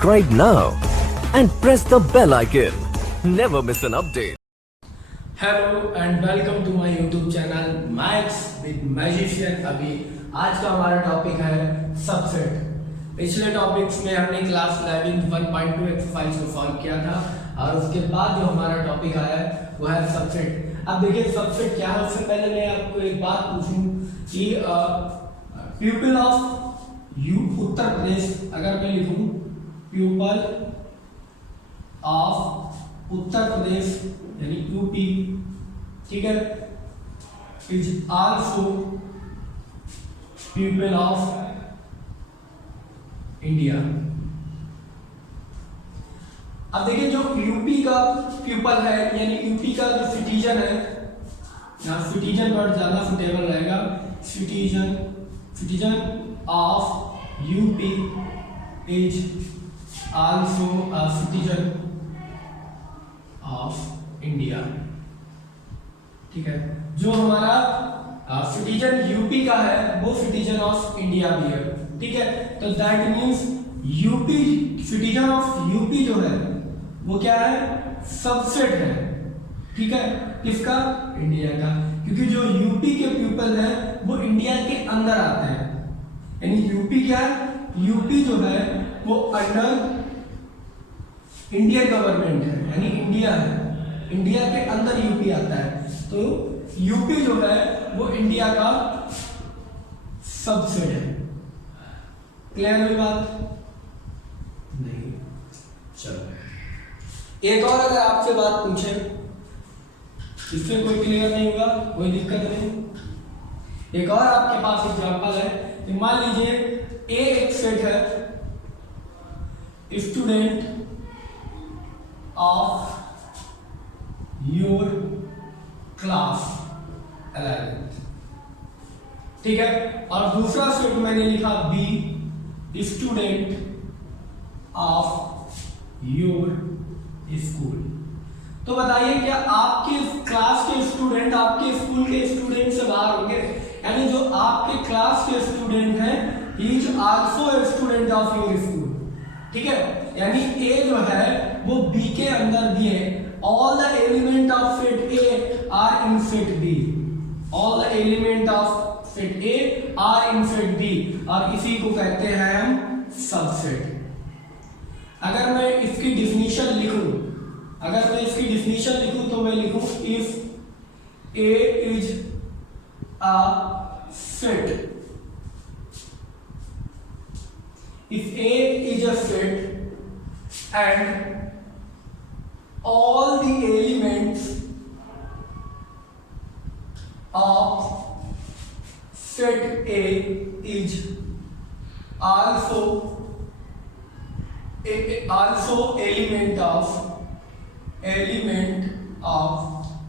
Subscribe now and press the bell icon. Never miss an update. Hello and welcome to my YouTube channel maths with magician Abhi. आज का हमारा topic है subset. पिछले topics में हमने class 11 1.2 exercise को solve किया था और उसके बाद जो हमारा टॉपिक आया है वो है सबसेट। अब देखिए सबसेट क्या है। उससे पहले मैं आपको एक बात पूछूं कि पीपल ऑफ उत्तर प्रदेश, अगर मैं लिखूं पीपल ऑफ उत्तर प्रदेश यानी यूपी, ठीक है, is also people of India. अब देखिए जो यूपी का पीपल है यानी यूपी का जो सिटीजन है, यहाँ सिटीजन वर्ड ज्यादा सुटेबल रहेगा। Citizen of UP is also a citizen of India, ठीक है। जो हमारा सिटीजन यूपी का है वो सिटीजन ऑफ इंडिया भी है, ठीक है। तो that means UP, citizen of UP जो है वो क्या है, सबसेट है, ठीक है, किसका, इंडिया का। क्योंकि जो यूपी के पीपल है वो इंडिया के अंदर आते हैं, यानी यूपी क्या है, यूपी जो है वो अंडर इंडियन गवर्नमेंट है, यानी इंडिया है, इंडिया के अंदर यूपी आता है। तो यूपी जो है वो इंडिया का सबसेट है। क्लियर हुई बात? नहीं, चलो एक और अगर आपसे बात पूछे, इससे कोई क्लियर नहीं होगा, कोई दिक्कत नहीं। एक और आपके पास एग्जांपल है कि मान लीजिए ए एक सेट है, student of your class 11th, ठीक है, और दूसरा सेट मैंने लिखा B, student of your school. तो बताइए क्या आपके क्लास के स्टूडेंट आपके स्कूल के स्टूडेंट से बाहर होंगे? यानी जो आपके क्लास के स्टूडेंट हैं he is also a student of your school, ठीक है। यानी ए जो है वो बी के अंदर भी है। All the element of set A are in set B, all the element of set A are in set B, और इसी को कहते हैं हम सबसेट। अगर मैं इसकी डिफिनीशन लिखूं, अगर मैं इसकी डिफिनीशन लिखूं तो मैं लिखूं if A is a set, if A is a set and all the elements of set A is also element of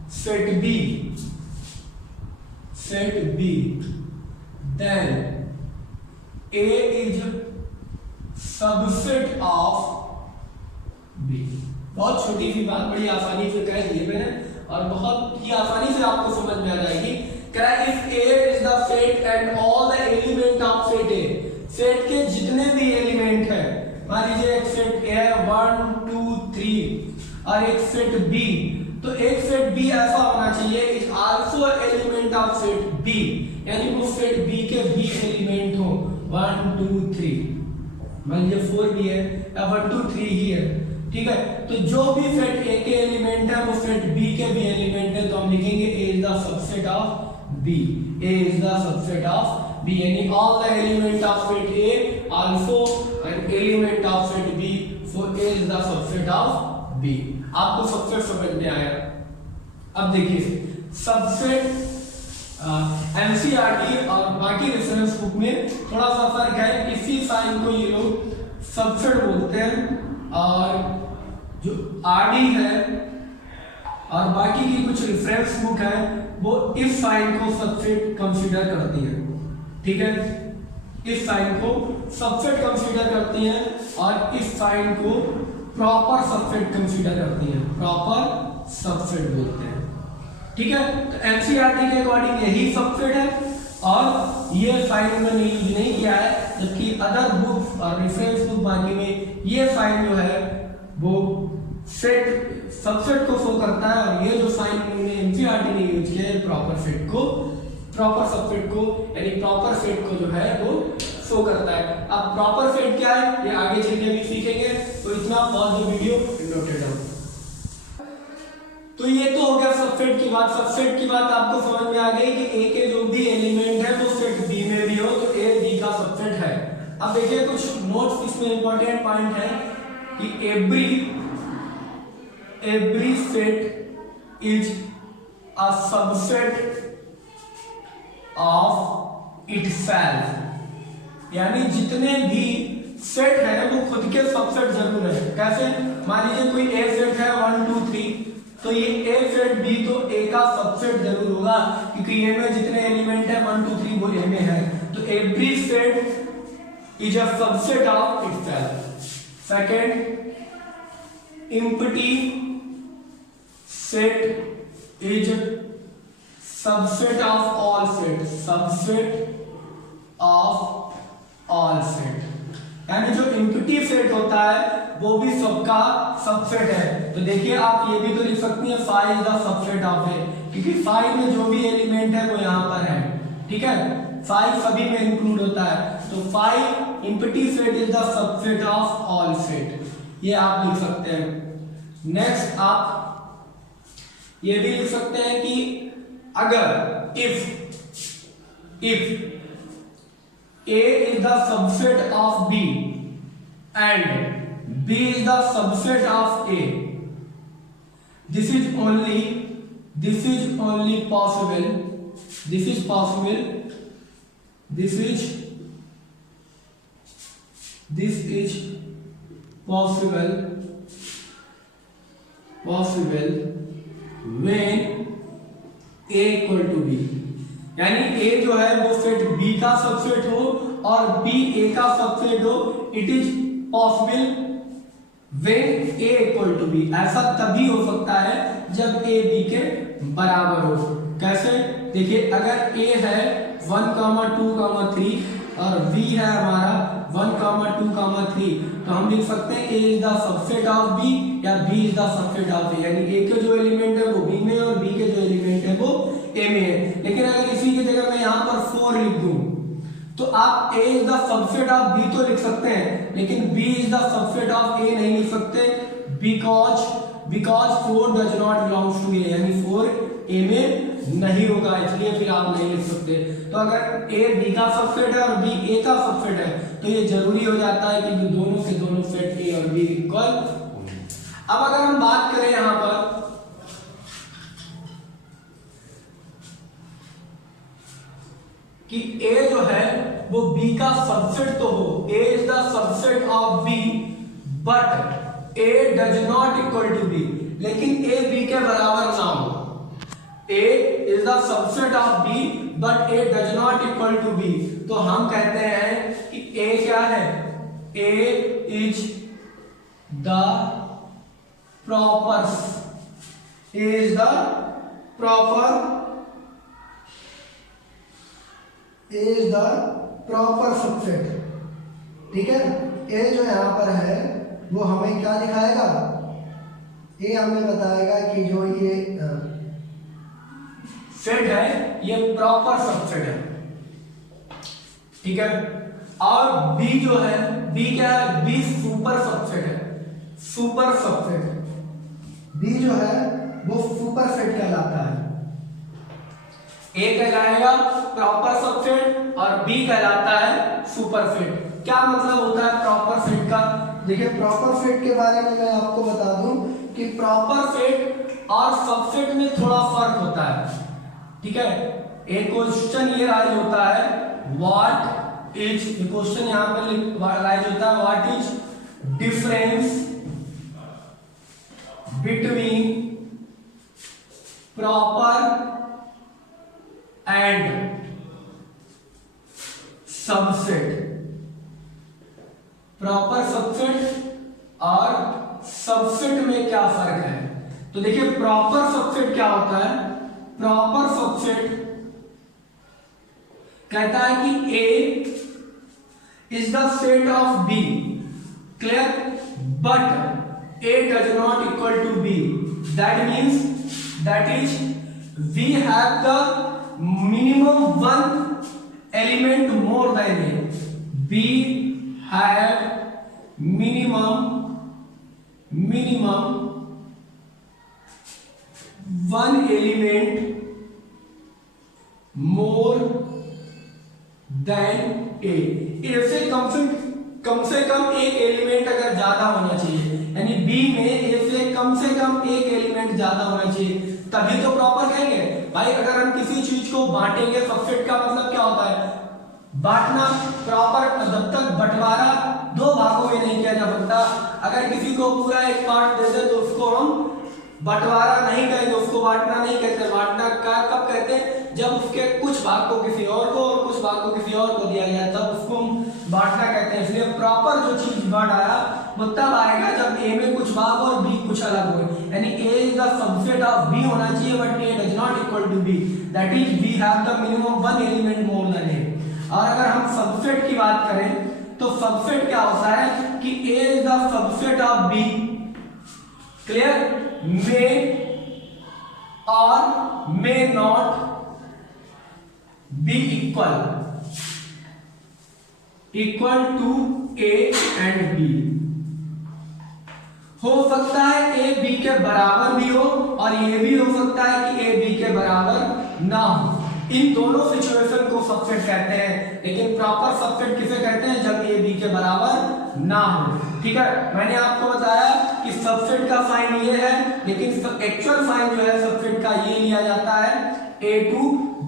set B, then A is subset of B. बहुत छोटी सी बात, बड़ी आसानी से कह दिए मैंने और बहुत ही आसानी से आपको समझ में आ जाएगी। क्या if A is the set and all the element of set A, set के जितने भी एलिमेंट है, मान लीजिए एक सेट ए है 1 2 3 और एक सेट बी, तो एक सेट बी ऐसा होना चाहिए is also element of set B, यानी वो सेट बी के बी एलिमेंट हो 1 2 3, मान लीजिए 4 भी है या 1 2 3 ही है, ठीक है। तो जो भी सेट ए के एलिमेंट है वो सेट बी के भी एलिमेंट है, तो हम लिखेंगे A is the subset of B, A is the subset of B, यानी all the element of set A also an element of set B, so A is the subset of B. आपको subset समझ में आया? अब देखिए subset NCERT और बाकी reference book में थोड़ा सा फर्क है। इसी साइन को ये लोग सबसेट बोलते हैं और जो आरडी है और बाकी की कुछ रेफरेंस बुक है वो इस साइन को सबसेट कंसीडर करती है, ठीक है। इस साइन को सबसेट कंसीडर करती है और इस साइन को प्रॉपर सबसेट कंसीडर करती है, प्रॉपर सबसेट बोलते हैं, ठीक है। तो एनसीईआरटी के अकॉर्डिंग यही सबसेट है और ये साइन मैंने यूज नहीं किया है, जबकि अदर बुक्स और रेफरेंस बुक बाकी में ये साइन जो है वो सेट सबसेट को शो करता है, और ये जो साइन उन्होंने एनसीईआरटी ने यूज किया है प्रॉपर सेट को, प्रॉपर सबसेट को यानी प्रॉपर सेट को जो है वो शो करता है। अब प्रॉपर सेट क्या है ये आगे चल के भी सीखेंगे, तो इतना pause the video noted down. तो ये तो हो गया सबसेट की बात। सबसेट की बात आपको समझ में आ गई कि ए के जो भी एलिमेंट है वो सेट बी में भी हो तो ए बी का सबसेट है। अब देखिए कुछ नोट्स इसमें इंपॉर्टेंट पॉइंट है कि every set is a subset of itself, यानी जितने भी सेट है वो खुद के सबसेट जरूर है। कैसे? मान लीजिए कोई ए सेट है 1 2 3, तो ये ए सेट बी तो ए का सबसेट जरूर होगा, क्योंकि ए में जितने एलिमेंट है 1 2 3 वो ए में है, तो every set is a subset of itself. Second, empty set is subset of all set, subset of all set, यानी जो empty set होता है वो भी सबका सबसेट है। तो देखिए आप ये भी तो लिख सकती हैं phi is the subset of A, क्योंकि phi में जो भी एलिमेंट है वो यहाँ पर है, ठीक है, phi सभी में इंक्लूड होता है, तो phi empty set is the subset of all set, ये आप लिख सकते हैं। नेक्स्ट आप ये भी लिख सकते हैं कि अगर if A is the subset of B and B is the subset of A, this is only possible, this is possible when A equal to B, यानी A जो है वो सेट B का सबसेट हो और B A का subset हो, it is possible when A equal to B, ऐसा तभी हो सकता है जब A B के बराबर हो। कैसे? देखिए अगर A है 1, 2, 3 और B है हमारा 1, 2, 3, तो हम लिख सकते हैं A is the subset of B या B is the subset of A, यानी A के जो एलिमेंट है वो B में और B के जो एलिमेंट है वो A में है। लेकिन अगर इसी की जगह मैं यहाँ पर 4 लिख दूं तो आप A is the subset of B तो लिख सकते हैं, लेकिन B is the subset of A नहीं लिख सकते, because 4 does not belongs to A, यानी 4 A में नहीं होगा, इसलिए फिर आप नहीं लिख सकते। तो अगर A B का सबसेट है और B A का सबसेट है तो ये जरूरी हो जाता है कि दोनों के दोनों सेट A और B इक्वल। अब अगर हम बात करें यहां पर कि A जो है वो B का सबसेट तो हो, A is the subset of B but A does not equal to B, लेकिन A B के बराबर ना हो। A is the subset of B but A does not equal to B, तो हम कहते हैं कि A क्या है? A is the proper subset, ठीक है। A जो यहां पर है वो हमें क्या दिखाएगा? A हमें बताएगा कि जो ये सेट है ये प्रॉपर सबसेट है, ठीक है। और B जो है, B क्या है? B सुपर सबसेट है, सुपर सबसेट। B जो है वो सुपर सेट कहलाता है। A कहलाएगा प्रॉपर सबसेट और B कहलाता है सुपर सेट। क्या मतलब होता है प्रॉपर सेट का? देखिए प्रॉपर सेट के बारे में मैं आपको बता दूं कि प्रॉपर सेट और सबसेट में थोड़ा फर्क होता है, ठीक है। एक क्वेश्चन ये राइज होता है व्हाट इज, क्वेश्चन यहां पर राइज होता है what is difference between proper and subset, proper subset और सबसेट में क्या फर्क है? तो देखिए प्रॉपर सबसेट क्या होता है? प्रॉपर सबसेट कहता है कि A is the set of B clear, but A does not equal to B. That means that is we have the minimum one element more than A. B have minimum one element more than A. ऐसे कम से कम एक element अगर ज्यादा होना चाहिए, यानी B में A से कम एक एलिमेंट ज्यादा होना चाहिए, तभी तो प्रॉपर कहेंगे भाई। अगर हम किसी चीज को बांटेंगे, सबसेट का मतलब क्या होता है? बांटना। प्रॉपर जब तक बंटवारा दो भागों में नहीं किया जा सकता। अगर किसी को पूरा एक पार्ट दे दे तो उसको हम बंटवारा नहीं कहेंगे, उसको बांटना नहीं कहते। बांटना क्या कब कहते हैं? जब उसके कुछ भाग को किसी और को और कुछ भाग को किसी और को दिया गया, तब उसको हम बांटना कहते हैं। इसलिए प्रॉपर जो चीज वर्ड आया वो तब आएगा जब ए में कुछ भाग और बी कुछ अलग हो, यानी A is the subset of B होना चाहिए, but A does not equal to B. That is we have the minimum one element more than A. और अगर हम सबसेट की बात करें तो सबसेट क्या होता है कि A is the subset of B, clear, may और may not be equal to A and B. हो सकता है ए बी के बराबर भी हो और ये भी हो सकता है कि ए बी के बराबर ना हो। इन दोनों सिचुएशन को सबसेट कहते हैं, लेकिन प्रॉपर सबसेट किसे कहते हैं? जब ए बी के बराबर ना हो। ठीक है, मैंने आपको बताया कि सबसेट का साइन ये है, लेकिन एक्चुअल साइन जो है सबसेट का ये लिया जाता है ए टू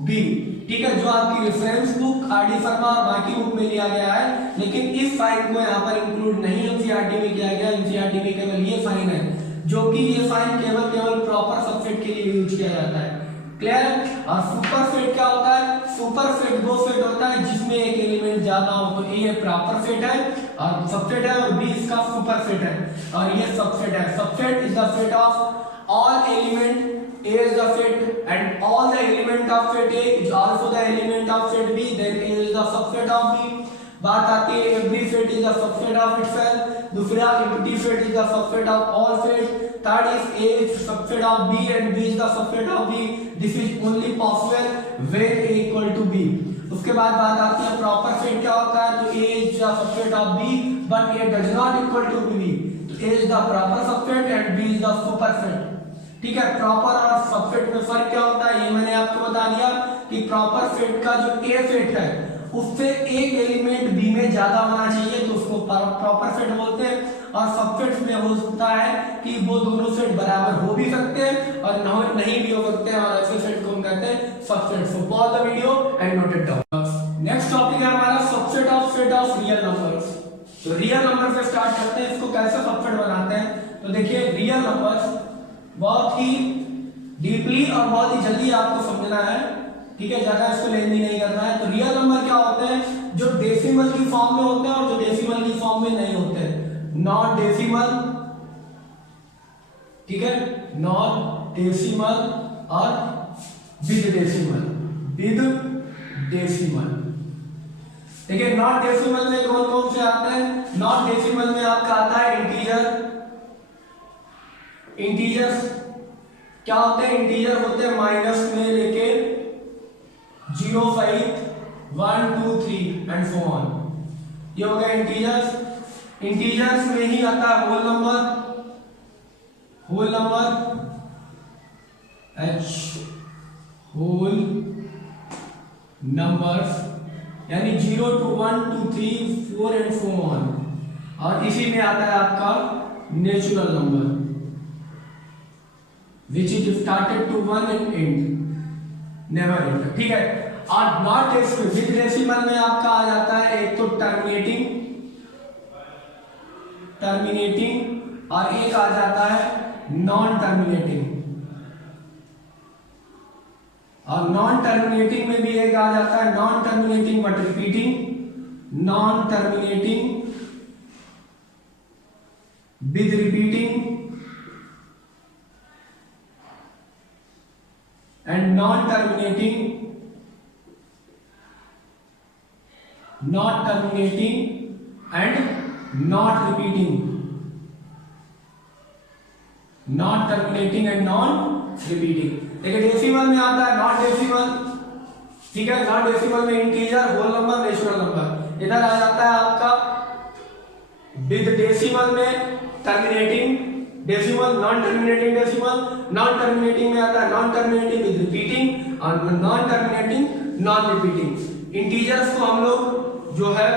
बी। ठीक है, जो आपकी रेफरेंस बुक आरडी शर्मा और बाकी बुक में लिया गया है, लेकिन इस साइन को यहाँ पर इंक्लूड नहीं एनसीईआरटी में किया गया। एनसीईआरटी में केवल ये साइन है, जो कि ये साइन केवल प्रॉपर सबसेट के लिए यूज किया जाता है। क्लियर? और सुपरसेट क्या होता है? सुपरसेट वो सेट होता है जिसमें एक एलिमेंट ज्यादा हो, तो ये प्रॉपर सेट है और सबसेट है, और बी इसका सुपरसेट है और ये सबसेट है। Subset is the set of all element, A is the set and all the element of set A is also the element of set B, then A is the subset of B। बात आती है every set is the subset of itself, दूसरा empty set is the subset of all set, third is A is subset of B and B is the subset of B। This is only possible when A equal to B। उसके बाद बात आती है proper set क्या होता है, तो A is the subset of B but A does not equal to B, तो A is the proper subset and B is the superset। ठीक है, प्रॉपर और सबसेट में फर्क क्या होता है ये मैंने आपको बता दिया कि प्रॉपर सेट का जो ए सेट है उससे एक एलिमेंट बी में ज्यादा होना चाहिए तो उसको प्रॉपर सेट बोलते हैं, और सबसेट में हो सकता है कि वो दोनों सेट बराबर हो भी सकते हैं और नहीं भी हो सकते हैं, और ऐसे सेट को हम कहते हैं subset. So pause the video and note it down. Next topic है हमारा subset of set of real numbers. तो रियल नंबर से स्टार्ट करते हैं, इसको कैसे सबसेट बनाते हैं। तो देखिए, रियल नंबर्स बहुत ही डीपली और बहुत ही जल्दी आपको समझना है। ठीक है, ज्यादा इसको लेंदी नहीं करना है। तो रियल नंबर क्या होते हैं? जो डेसिमल की फॉर्म में होते हैं और जो डेसिमल की फॉर्म में नहीं होते। नॉन डेसिमल, ठीक है, नॉन डेसिमल और विद डेसिमल। विद डेसिमल, देखिए नॉन डेसिमल में कौन कौन से आते हैं? नॉन डेसिमल में आपका आता है इंटीजर। इंटीजर्स क्या होते हैं? इंटीजर होते हैं माइनस में लेके 0, 5, 1, 2, 3 एंड सो ऑन। ये हो गया इंटीजर्स। इंटीजर्स में ही आता है whole number, whole number H, whole numbers यानी 0 to 1 2 3 4 एंड सो ऑन। और इसी में आता है आपका natural number which is started to 1 and end, never end। ठीक है, और नॉट डेसिमल, विद डेसिमल में आपका आ जाता है एक तो टर्मिनेटिंग और एक आ जाता है नॉन टर्मिनेटिंग। और नॉन टर्मिनेटिंग में भी एक आ जाता है non terminating but repeating, non terminating with repeating and non terminating and not repeating, not terminating and non repeating. देखिए डेसिमल में आता है नॉट डेसिमल, ठीक है, नॉट डेसिमल में integer, whole number, natural number. इधर आ जाता है आपका विद डेसिमल में terminating decimal, non terminating decimal, non terminating में आता है नॉन टर्मिनेटिंग विद रिपीटिंग और non terminating non repeating. Integers को हम लोग जो है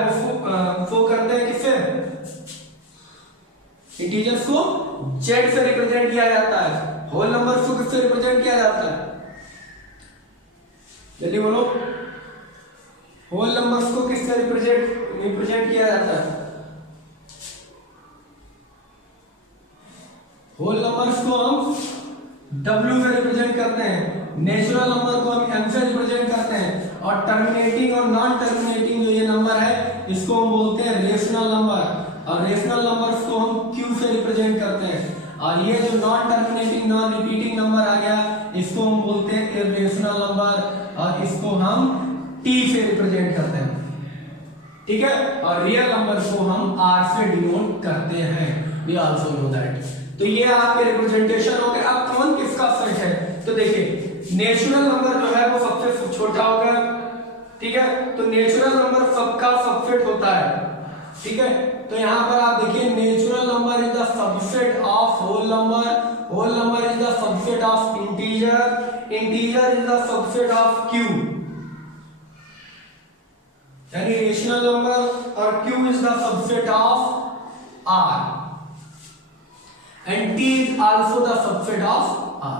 वो करते हैं किससे, इंटीजर्स को जेड से रिप्रेजेंट किया जाता है, होल नंबर्स को किससे रिप्रेजेंट किया जाता है, जल्दी बोलो, होल नंबर्स को किससे रिप्रेजेंट किया जाता है, होल नंबर्स को हम W से रिप्रेजेंट करते हैं, नेचुरल नंबर को हम M से रिप्रेजेंट करते हैं, और टर्मिनेटिंग और नॉन टर्मिनेटिंग जो ये नंबर है इसको हम बोलते हैं रेशनल नंबर, और रेशनल नंबर्स को हम Q से रिप्रेजेंट करते हैं। और ये जो non terminating non repeating number आ गया इसको हम बोलते हैं इर्रेशनल नंबर, और इसको हम T से रिप्रेजेंट करते हैं, ठीक है। और रियल नंबर को हम R से डिनोट करते हैं, वी आल्सो नो दैट। तो ये आपके रिप्रेजेंटेशन हो गए। अब कौन किसका सेट है, तो देखिए नेचुरल नंबर जो है वो सबसे छोटा होगा, ठीक है, तो नेचुरल नंबर सबका सबसेट होता है, ठीक है। तो यहां पर आप देखिए natural number is the subset of whole number, whole number is the subset of integer, integer is the subset of Q, यानी रेशनल नंबर, और Q is the subset of R, and T is also the subset of R।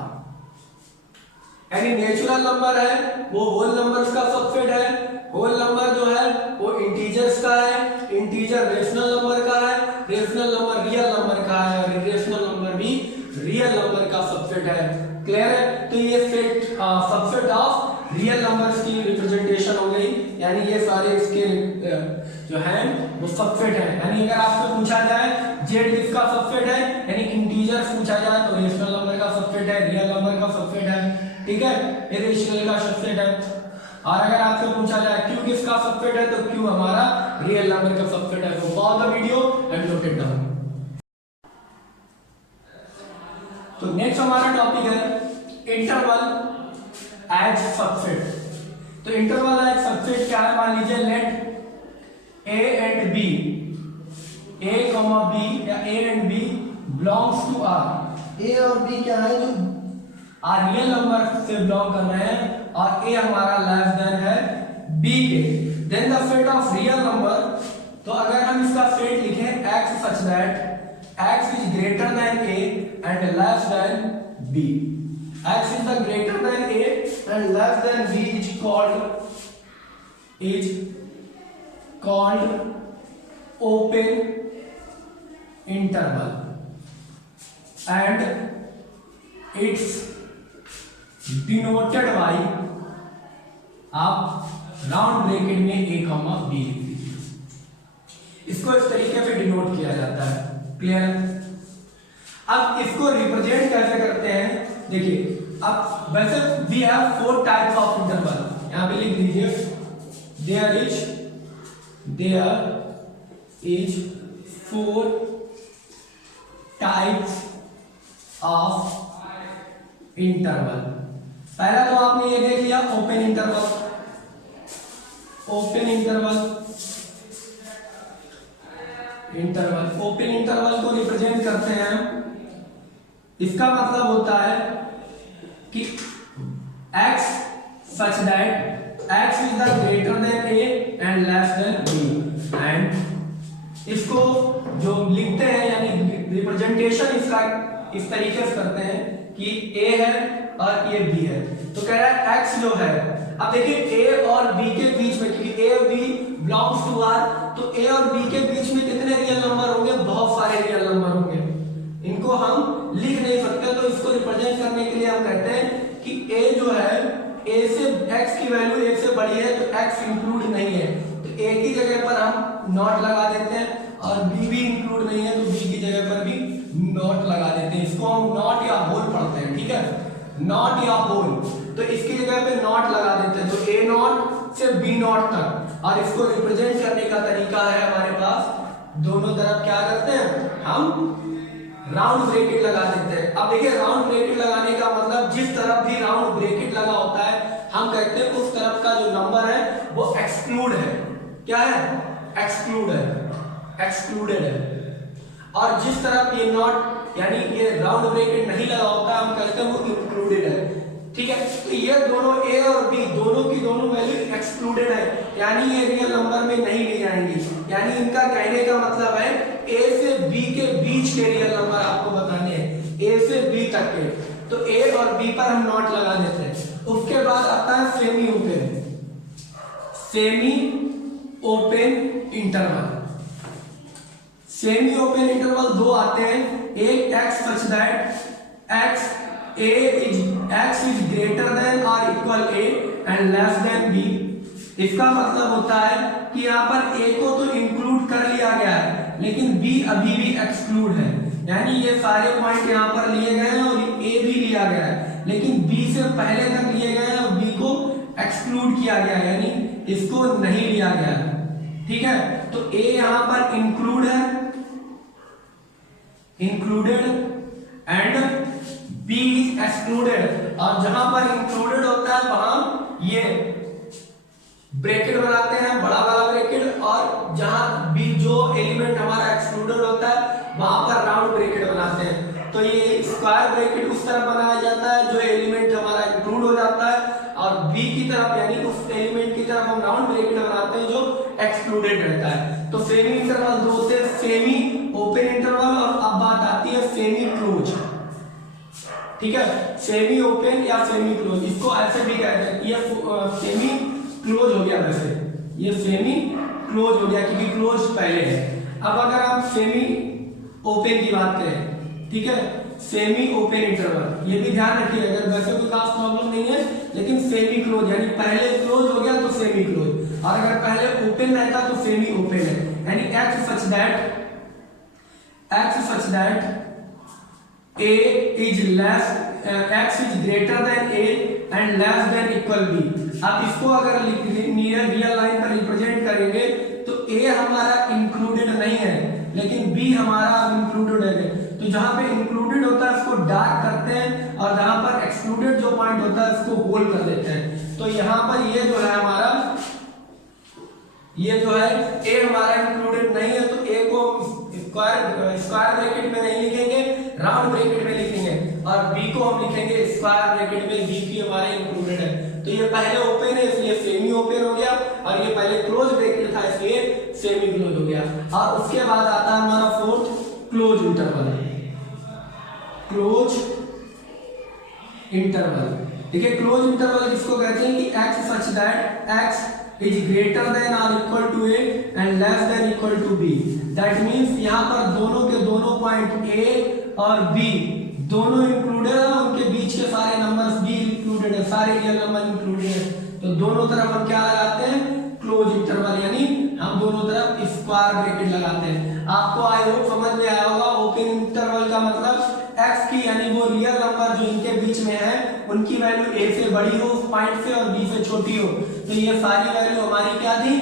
यानी natural number है वो whole numbers का subset है, whole number जो है वो इंटीजर्स का है, इंटीजर रेशनल नंबर का है, रेशनल नंबर रियल नंबर का है, और रेशनल नंबर भी रियल नंबर का सबसेट है। क्लियर है? तो ये set subset of real numbers की रिप्रेजेंटेशन हो गई, यानी ये सारे इसके जो है वो सबसेट है। यानी अगर आपसे पूछा जाए जेड किसका सबसेट है, यानी इंटीजर्स पूछा जाए तो रेशनल नंबर का सबसेट है, रियल नंबर का सबसेट है, ठीक है, इरेशनल का सबसेट है। और अगर आपसे पूछा जाए क्यू किसका सबसेट है, तो क्यू हमारा रियल नंबर का सबसेट है। तो pause the video and note it down. तो नेक्स्ट हमारा टॉपिक है इंटरवल एज सबसेट। तो इंटरवल एज सबसेट क्या है, मान लीजिए late A and B, A, B या A and B belongs to R। A और B क्या है, जो रियल नंबर से बिलोंग कर रहे हैं, और A हमारा लेस देन है B के। Then the set of real number, तो अगर हम इसका सेट लिखें X such that X is greater than A and less than B, X is the greater than A and less than B is called open interval, and it's denoted by, आप round bracket में A, B लिख दीजिए, इसको इस तरीके से denote किया जाता है। क्लियर? अब इसको रिप्रेजेंट कैसे करते हैं, देखिए अब वैसे we have 4 types of interval, यहां पे लिख दीजिए there is 4 types of interval. पहला तो आपने ये देख लिया ओपन इंटरवल, ओपन इंटरवल को रिप्रेजेंट करते हैं, इसका मतलब होता है कि x such that x is the greater than a and less than b, and इसको जो लिखते हैं यानी रिप्रेजेंटेशन इसका इस तरीके से करते हैं कि a है और ये b है। तो कह रहा है x जो है, अब देखिए a और b के बीच में, क्योंकि a और b बिलोंग्स टू r, तो a और b के बीच में कितने रियल नंबर होंगे, बहुत सारे रियल नंबर होंगे, इनको हम लिख नहीं सकते। तो इसको रिप्रेजेंट करने के लिए हम कहते हैं कि a जो है, a से x की वैल्यू 1 से बड़ी है तो x इंक्लूड नहीं है, तो a की जगह पर हम नॉट लगा देते हैं, और b भी इंक्लूड नहीं है तो b की जगह पर भी नॉट लगा देते हैं। इसको हम नॉट या होल पढ़ते हैं, ठीक है, नॉट या होल, तो इसकी जगह पे नॉट लगा देते हैं, तो a नॉट से b नॉट तक। और इसको रिप्रेजेंट करने का तरीका है हमारे पास दोनों तरफ क्या करते हैं, हम राउंड ब्रैकेट लगा देते हैं। अब देखिए राउंड ब्रैकेट लगाने का मतलब जिस तरफ भी राउंड ब्रैकेट लगा होता है हम कहते हैं उस तरफ का जो नंबर है वो एक्सक्लूड है। क्या है, एक्सक्लूड है, एक्सक्लूडेड है। और जिस तरफ ये नॉट यानी ये राउंड ब्रैकेट नहीं लगा होता है हम कहते हैं वो इंक्लूडेड है। ठीक है, तो ये दोनों ए और बी दोनों की दोनों वैल्यू एक्सक्लूडेड है, यानी ये रियल नंबर में नहीं ली जाएंगी। यानी इनका कहने का मतलब है ए से बी के बीच के रियल नंबर आपको बताने हैं, ए से बी तक के। तो ए और बी पर हम नॉट लगा देते हैं। उसके बाद आता है semi open, semi open interval. Semi open interval दो आते हैं, एक x such that x is greater than or equal a and less than b। इसका मतलब होता है कि यहाँ पर a को तो इंक्लूड कर लिया गया है लेकिन b अभी भी एक्सक्लूड है, यानी ये सारे पॉइंट यहाँ पर लिए गए हैं और a भी लिया गया है लेकिन b से पहले तक लिए गए हैं और b को एक्सक्लूड किया गया है, यानी इसको नहीं लिया गया है। ठीक है, तो a यहाँ पर इंक्लूड है, included and B is excluded। और जहां पर इंक्लूडेड होता है वहां ये ब्रैकेट बनाते हैं, बड़ा वाला ब्रैकेट, और जहां B जो एलिमेंट हमारा एक्सक्लूडेड होता है वहां पर राउंड ब्रैकेट बनाते हैं। तो ये स्क्वायर ब्रैकेट उस तरफ बनाया जाता है जो एलिमेंट हमारा इंक्लूड हो जाता है, और B की तरफ यानी उस एलिमेंट की तरफ हम राउंड ब्रैकेट बनाते हैं जो एक्सक्लूडेड रहता है। तो सेमी इंटरवल दो होते हैं, सेमी ओपन इंटरवल और अब बात आती है सेमी क्लोज। ठीक है, सेमी ओपन या सेमी क्लोज, इसको ऐसे भी कहते हैं। ये सेमी क्लोज हो गया, वैसे ये सेमी क्लोज हो गया क्योंकि क्लोज पहले है। अब अगर आप सेमी ओपन की बात करें, ठीक है, सेमी ओपन इंटरवल, ये भी ध्यान रखिए, अगर वैसे कोई खास प्रॉब्लम नहीं है, लेकिन सेमी क्लोज यानी पहले क्लोज हो गया तो सेमी क्लोज, और अगर पहले ओपन रहता तो सेमी ओपन है। यानी x such that A is less x is greater than a and less than equal b। अब इसको अगर नियर रियल लाइन पर रिप्रेजेंट करेंगे तो a हमारा इंक्लूडेड नहीं है लेकिन b हमारा इंक्लूडेड है। तो जहां पे इंक्लूडेड होता है उसको डार्क करते हैं और जहां पर एक्सक्लूडेड जो पॉइंट होता है उसको बोल्ड कर देते हैं। तो यहाँ पर ये जो है हमारा, ये जो है a हमारा इंक्लूडेड नहीं है तो a को स्क्वायर ब्रैकेट में नहीं लिखेंगे, राउंड ब्रैकेट में लिखेंगे, और b को हम लिखेंगे स्क्वायर ब्रैकेट में, b की हमारे इंक्लूडेड है। तो ये पहले ओपन है इसलिए सेमी ओपन हो गया, और ये पहले क्लोज ब्रैकेट था इसलिए सेमी क्लोज हो गया। और उसके बाद आता है हमारा fourth close interval. Close interval, देखिए क्लोज इंटरवल जिसको कहते हैं कि x such that x is greater than or equal to a and less than equal to b। that means यहाँ पर दोनों के दोनों पॉइंट a और b दोनों इंक्लूडेड है, उनके बीच के सारे नंबर्स भी इंक्लूडेड है, सारे रियल नंबर इंक्लूडेड है। तो दोनों तरफ हम क्या लगाते हैं, क्लोज इंटरवल, यानी हम दोनों तरफ स्क्वायर ब्रैकेट लगाते हैं। आपको आई होप समझ में आया होगा। ओपन इंटरवल का मतलब x की यानी वो रियल नंबर जो इनके बीच में है उनकी वैल्यू a से बड़ी हो उस पॉइंट से और b से छोटी हो। तो ये सारी वैल्यू हमारी क्या थी,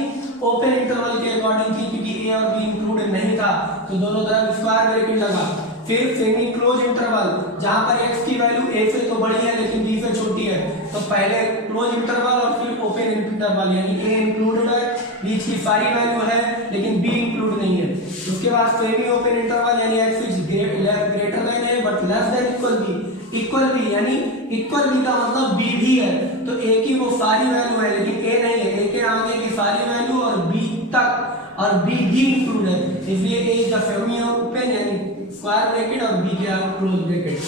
ओपन इंटरवल के अकॉर्डिंग थी, क्योंकि a और b इंक्लूडेड नहीं था तो दोनों तरफ स्क्वायर ब्रैकेट लगा। फिर सेमी क्लोज इंटरवल जहां पर x की वैल्यू a से तो बड़ी है लेकिन b से छोटी है, तो पहले क्लोज इंटरवल और फिर ओपन इंटरवल, यानी a इंक्लूडेड है, बीच की सारी वैल्यू है लेकिन b इंक्लूड नहीं है। उसके बाद सेमी ओपन इंटरवल यानी x is greater than a but less than equal b। Equal b यानी इक्वल b का मतलब b भी है, तो a की वो सारी वैल्यू है लेकिन a नहीं है, a के आगे की सारी वैल्यू और b तक और b भी इंक्लूड है, इसलिए a is the semi open यानी स्क्वायर ब्रैकेट और b के आगे क्लोज ब्रैकेट।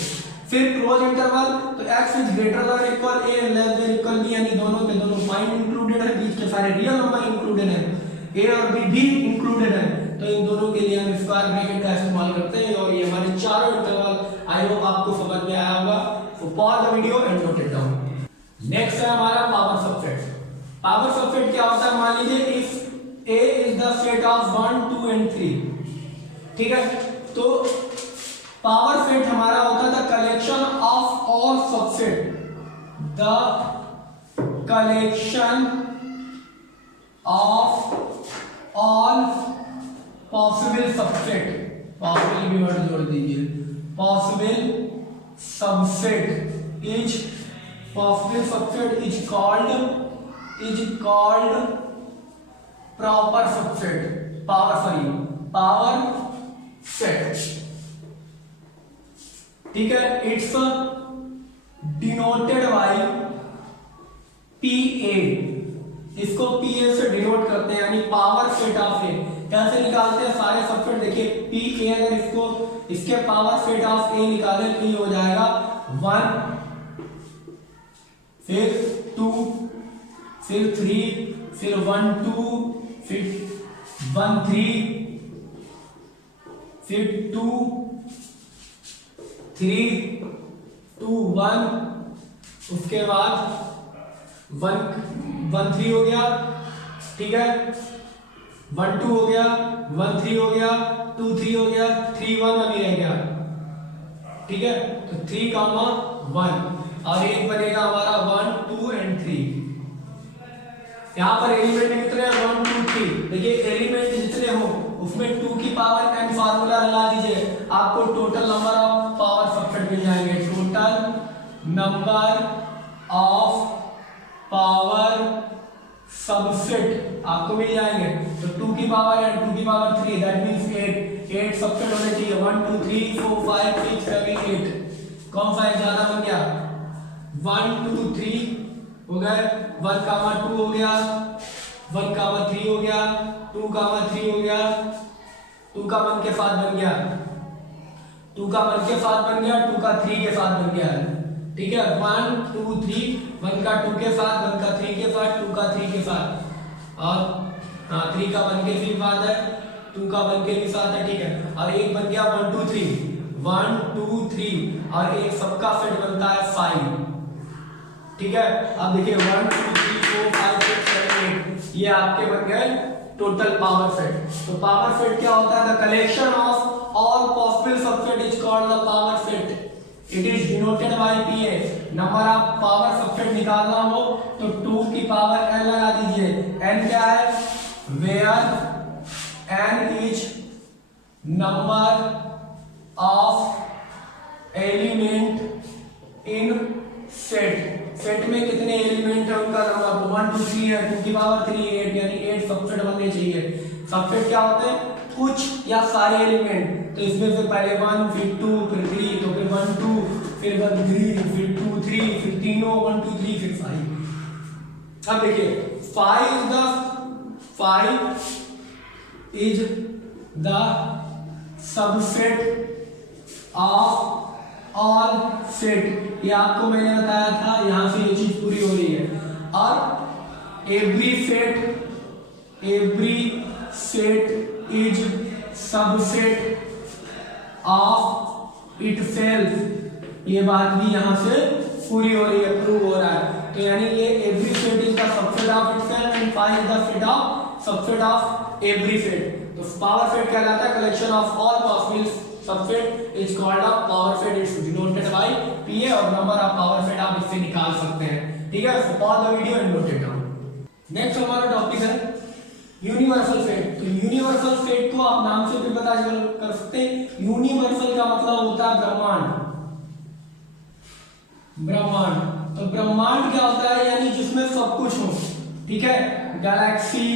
फिर क्लोज इंटरवल तो x is greater than equal a less than equal b, यानी दोनों के दोनों पॉइंट इंक्लूडेड है, बीच के सारे रियल नंबर इंक्लूडेड है, a और b भी इंक्लूडेड है, तो इन दोनों के लिए हम स्क्वायर ब्रैकेट का इस्तेमाल करते हैं। और ये हमारे चारों इंटरवल आई होप आपको समझ में आया होगा। So pause the video and note it down. Next है हमारा पावर सबसेट। पावर सबसेट क्या होता है, मान लीजिए if a is the set of 1 2 and 3, ठीक है, तो पावर सेट हमारा होता था collection of all subset, the collection of all possible possible subset, possible की वर्ड जोड़ दीजिए, possible subset is, possible subset is called proper subset, power set, ठीक है। इट्स डिनोटेड बाय पीए, इसको पीए से डिनोट करते हैं, यानी पावर सेट ऑफ ए। कैसे निकालते हैं सारे सबसेट, देखिए पीए, अगर इसको इसके पावर सेट ऑफ ए निकालें तो ये हो जाएगा 1, फिर 2, फिर 3, फिर 1 2, फिर 1 3, फिर 2 3 2 1, उसके बाद 1 1 3 हो गया, ठीक है, 1 2 हो गया, 1 3 हो गया, 2 3 हो गया, 3 1 अभी रह गया, ठीक है। तो 3 1 और एक बनेगा हमारा 1 2 एंड 3। यहाँ पर एलिमेंट कितने हैं, 1 2 3। देखिए एलिमेंट जितने हो उसमें 2 की पावर n फार्मूला लगा दीजिए, आपको total number of power subset मिल जाएंगे, total number of power subset आपको मिल जाएंगे। तो 2 की पावर n, 2 की पावर 3, दैट मींस 8 सबसेट होने चाहिए, 1 2 3 4 5 6 7 8। कौन सा एक ज्यादा बन गया, 1 2 3 हो गए, 1 2 हो गया, 1 3 हो गया, 2 3 हो गया, 2 का 1 के साथ बन गया, 2 का 1 के साथ बन गया, 2 का 3 के साथ बन गया, ठीक है। 1 2 3, 1 का 2 के साथ, 1 का 3 के साथ, 2 का 3 के साथ, और 3 का 1 के साथ है, 2 का 1 के भी साथ है, ठीक है। और एक बन गया 1 2 3, 1 2 3 और एक सबका सेट बनता है 5, ठीक है। अब देखिए 1 2 3 4 5 6 7 8 ये आपके बन गए टोटल पावर सेट। तो पावर सेट क्या होता है, the collection of all possible subset is called the power set, it is denoted by PA. Number of power subset निकालना हो तो 2 की पावर n लगा दीजिए, n क्या है, where n is number of element in set, set में कितने एलिमेंट है उनका नंबर, 1 2 3 है, 2 की पावर 3 8, यानी 8 सबसेट बनने चाहिए। सबसेट क्या होते हैं, कुछ या सारे एलिमेंट, तो इसमें से पहले 1 फिर 2 फिर 3, तो फिर 1 2 फिर 1 3 फिर 2 3 फिर तीनों 1 2 3 फिर 5। अब देखिए 5 is the subset of all set, ये आपको मैंने बताया था, यहां से ये चीज पूरी हो रही है। और every set is subset of itself, ये बात भी यहां से पूरी हो रही है, प्रूव हो रहा है। तो यानी ये every set is the subset of itself and 5 is the set of subset of every set. तो पावर सेट कहलाता है collection of all possible subset is called a power set, it's denoted by PA, और number of power set आप इससे निकाल सकते हैं, ठीक है। So pause the video and note it down. Next हमारा टॉपिक है यूनिवर्सल सेट। तो यूनिवर्सल सेट को आप नाम से भी पता कर सकते हैं, यूनिवर्सल का मतलब होता है ब्रह्मांड। तो ब्रह्मांड क्या होता है, यानी जिसमें सब कुछ हो, ठीक है, गैलेक्सी,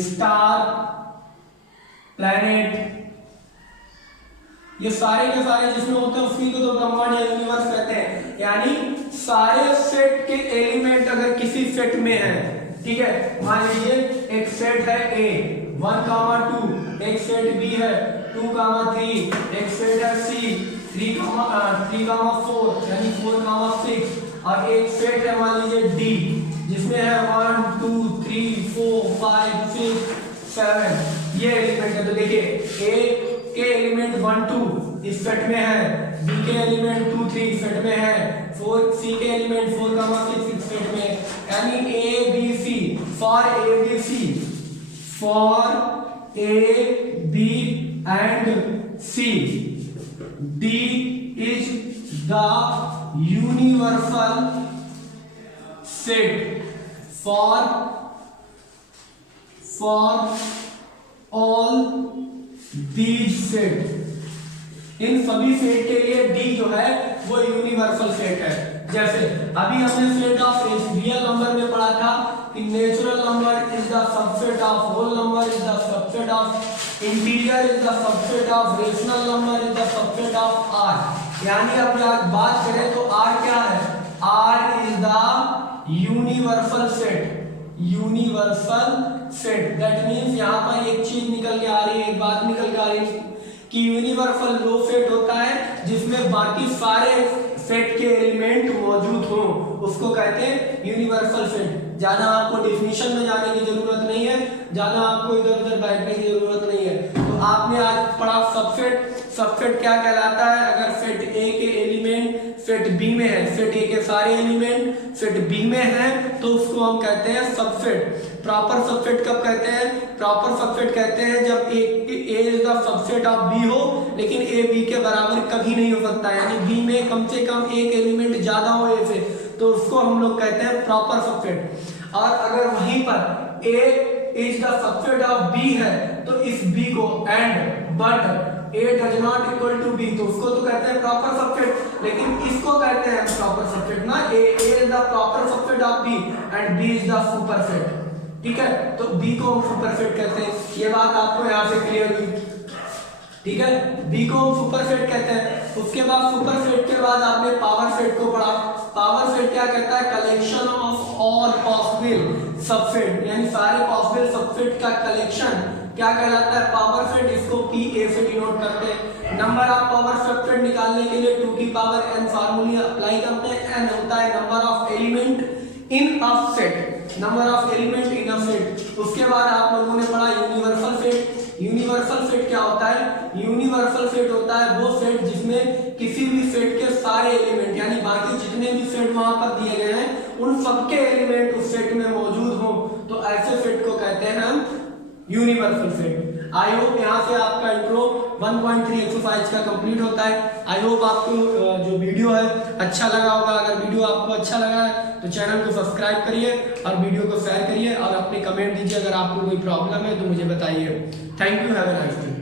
स्टार, प्लैनेट, ये सारे के सारे जिसमें होते हैं उसी को तो ब्रह्मांड या यूनिवर्स कहते हैं। यानी सारे सेट के एलिमेंट अगर किसी सेट में है, ठीक है, मान लीजिए एक सेट है A 1 2, एक सेट B है 2 3, एक सेट है C 3 4 यानी 4 6, और एक सेट है मान लीजिए D जिसमें है 1 2 3 4 5 6 7 ये एलिमेंट है। तो देखिए A के एलिमेंट 1 2 इस सेट में है, B के एलिमेंट 2 3 इस सेट में है, C के एलिमेंट 4 6 इस सेट में, यानी A B C for A B C, for A B and C, D is the universal set for all these set, इन सभी सेट के लिए डी जो है वो यूनिवर्सल सेट है। जैसे अभी हमने सेट ऑफ रियल नंबर में पढ़ा था कि natural number is the subset of whole number is the subset of integer is the subset of rational number is the subset of R. यानी अब आज बात करें तो आर क्या है, R is the universal set, universal set. That means यहाँ पर एक चीज निकल के आ रही है, एक बात निकल के आ रही है कि यूनिवर्सल वो सेट होता है जिसमें बाकी सारे सेट के एलिमेंट मौजूद हो, उसको कहते हैं यूनिवर्सल सेट। ज्यादा आपको डेफिनेशन में जाने की जरूरत नहीं है, ज्यादा आपको इधर उधर बैठने की जरूरत नहीं है। तो आपने आज पढ़ा सबसेट, सबसेट क्या कहलाता है, अगर सेट ए के एलिमेंट सेट बी में है, सेट ए के सारे एलिमेंट सेट बी में है तो उसको हम कहते हैं सबसेट। प्रॉपर सबसेट कब कहते हैं, प्रॉपर सबसेट कहते हैं जब A is the subset of B हो लेकिन ए बी के बराबर कभी नहीं हो सकता, यानी बी में कम से कम एक एलिमेंट ज्यादा हो ए से, तो उसको हम लोग कहते हैं प्रॉपर सबसेट। और अगर वहीं पर A is the subset of B है तो इस बी को and but A does not equal to B तो उसको तो कहते हैं प्रॉपर सबसेट, लेकिन इसको कहते हैं प्रॉपर सबसेट ना, A is the proper subset of B and B is the superset। ठीक है, तो B को हम सुपरसेट कहते हैं, ये बात आपको यहाँ से क्लियर हुई। ठीक है, B को हम सुपरसेट कहते हैं। उसके बाद सुपरसेट के बाद आपने पावर सेट को पढ़ा। पावर सेट क्या कहता है, collection of all possible subset, यानी सारे पॉसिबल सबसेट का कलेक्शन क्या कहलाता है, पावर सेट। इसको PA से डिनोट करते हैं। नंबर ऑफ पावर सबसेट निकालने के लिए 2 की पावर n फार्मूला अप्लाई करते हैं। n होता है number of element in a set, number of element in a set. उसके बाद आप लोगों ने पढ़ा यूनिवर्सल सेट। यूनिवर्सल सेट क्या होता है, यूनिवर्सल सेट होता है वो सेट जिसमें किसी भी सेट के सारे एलिमेंट यानी बाकी जितने भी सेट वहां पर दिए गए हैं उन सबके एलिमेंट उस सेट में मौजूद हो, तो ऐसे सेट को कहते हैं हम यूनिवर्सल सेट। आई होप यहाँ से आपका इंट्रो 1.3 एक्सरसाइज का कंप्लीट होता है। आई होप आपको जो वीडियो है अच्छा लगा होगा। अगर वीडियो आपको अच्छा लगा है तो चैनल को सब्सक्राइब करिए और वीडियो को शेयर करिए और अपने कमेंट दीजिए। अगर आपको कोई प्रॉब्लम है तो मुझे बताइए। Thank you, have a nice day.